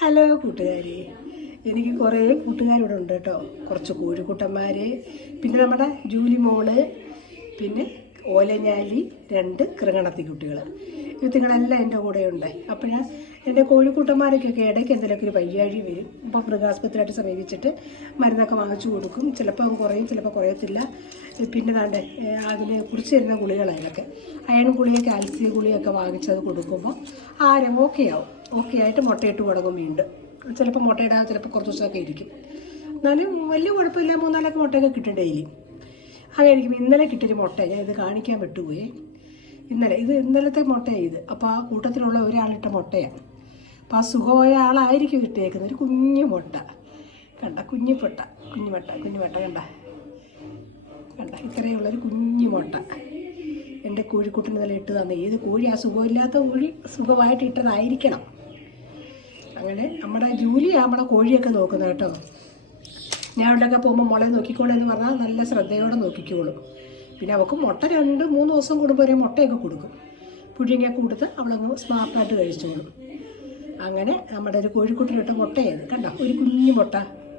Hello കൂട്ടുകാരെ, എനിക്ക് കുറേ കൂട്ടുകാരിവിടെ ഉണ്ട് കേട്ടോ. കുറച്ച് കോഴിക്കുട്ടന്മാർ, പിന്നെ നമ്മുടെ ജൂലി മോള്, പിന്നെ ഓലഞ്ഞാലി, 2 കൃഗണത്തി കുട്ടികൾ. ഇവത്തിങ്ങളെല്ലാം എൻ്റെ കൂടെ ഉണ്ട്. അപ്പോൾ എൻ്റെ കോഴിക്കുട്ടന്മാരൊക്കെ ഇടയ്ക്ക് എന്തെങ്കിലുമൊക്കെ ഒരു വയ്യാഴി വരും. അപ്പോൾ മൃഗാസ്പത്രിയായിട്ട് സമീപിച്ചിട്ട് മരുന്നൊക്കെ വാങ്ങിച്ചു കൊടുക്കും. ചിലപ്പോൾ കുറയും, ചിലപ്പോൾ കുറയത്തില്ല. പിന്നെ താണ്ടെ അതിന് കുറിച്ച് തരുന്ന ഗുളികളതിലൊക്കെ അയൺ ഗുളിക, കാൽസ്യം ഗുളിയൊക്കെ വാങ്ങിച്ചത് കൊടുക്കുമ്പോൾ ആരും ഓക്കെ ആയിട്ട് മുട്ടയിട്ട് തുടങ്ങും വീണ്ടും. ചിലപ്പോൾ മുട്ടയിടാൻ ചിലപ്പോൾ കുറച്ച് ദിവസമൊക്കെ ഇരിക്കും. എന്നാലും വലിയ കുഴപ്പമില്ല, 3-4 മുട്ടയൊക്കെ കിട്ടും ഡെയിലി. അങ്ങനെ ഇരിക്കും. ഇന്നലെ കിട്ടിയൊരു മുട്ട ഞാൻ ഇത് കാണിക്കാൻ വിട്ടുപോയി. ഇന്നലത്തെ മുട്ടയാണ് ഇത്. അപ്പോൾ ആ കൂട്ടത്തിലുള്ള ഒരാളിട്ട മുട്ടയാണ്. അപ്പോൾ ആ സുഖമായ ആളായിരിക്കും ഇട്ടേക്കുന്നത്. ഒരു കുഞ്ഞു മുട്ട കണ്ട, കുഞ്ഞു മുട്ട കണ്ട ഇത്രയുള്ളൊരു കുഞ്ഞു മുട്ട എൻ്റെ കോഴിക്കുട്ടിന് നല്ല ഇട്ട് തന്നെ. ഏത് കോഴി ആ സുഖമില്ലാത്ത കോഴി സുഖമായിട്ട് ഇട്ടതായിരിക്കണം. അങ്ങനെ നമ്മുടെ ജൂലി നമ്മുടെ കോഴിയൊക്കെ നോക്കുന്നത് കേട്ടോ. ഞാൻ അവിടെയൊക്കെ പോകുമ്പോൾ മുളയെ നോക്കിക്കോളെന്ന് പറഞ്ഞാൽ നല്ല ശ്രദ്ധയോടെ നോക്കിക്കോളും. പിന്നെ അവൾക്ക് മുട്ട 2-3 ദിവസം കൂടുമ്പോൾ വരെ മുട്ടയൊക്കെ കൊടുക്കും. പുഴുങ്ങിയൊക്കെ കൊടുത്ത് അവളങ്ങ് സ്മാർട്ടായിട്ട് കഴിച്ചോളും. അങ്ങനെ നമ്മുടെ ഒരു കോഴിക്കുട്ടിലിട്ട മുട്ടയത് കണ്ട, ഒരു കുഞ്ഞു മുട്ട.